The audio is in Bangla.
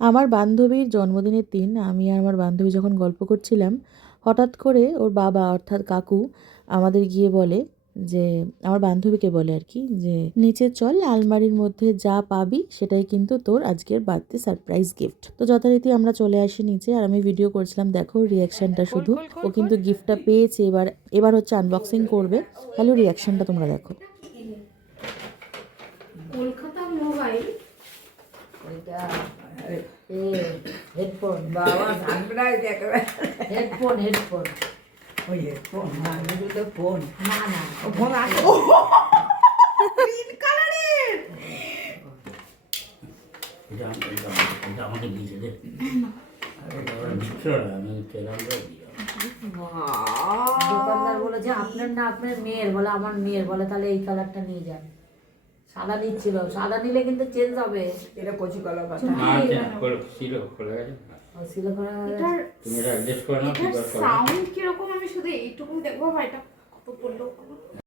আমার বান্ধবীর জন্মদিনের দিন আমি আর আমার বান্ধবী যখন গল্প করছিলাম, হঠাৎ করে ওর বাবা অর্থাৎ কাকু আমাদের গিয়ে বলে যে, আমার বান্ধবীকে বলে আর কি, যে নিচে চল, আলমারির মধ্যে যা পাবি সেটাই কিন্তু তোর আজকের বার্থডে সারপ্রাইজ গিফট। তো যথারীতি আমরা চলে আসি নিচে, আর আমি ভিডিও করছিলাম, দেখো রিয়াকশনটা শুধু। ও কিন্তু গিফটটা পেয়েছে, এবার হচ্ছে আনবক্সিং করবে। হ্যালো, রিয়াকশনটা তোমরা দেখো। কলকাতা মোবাইল, এটা হেডফোন, বাবা সানপ্রাইজ একেবারে হেডফোন ওই হেডফোন না, তো ফোন না ও ফোন আছে গ্রিন কালারের। এটা আমাকে দিয়েছে রে, আমি পেলাম রে। দোকানদার বলেছে আপনার না আপনার মেয়ের, বলে আমার মেয়ের, বলে তাহলে এই কালারটা নিয়ে যান। সাদা নিচ্ছিল, সাদা নিলে কিন্তু চেঞ্জ হবে। এটা কচি কালার কথা তুমি এটা অ্যাডজাস্ট করে নাও। সাউন্ড কিরকম আমি শুধু এইটুকু দেখবো, এটা কত পড়লো।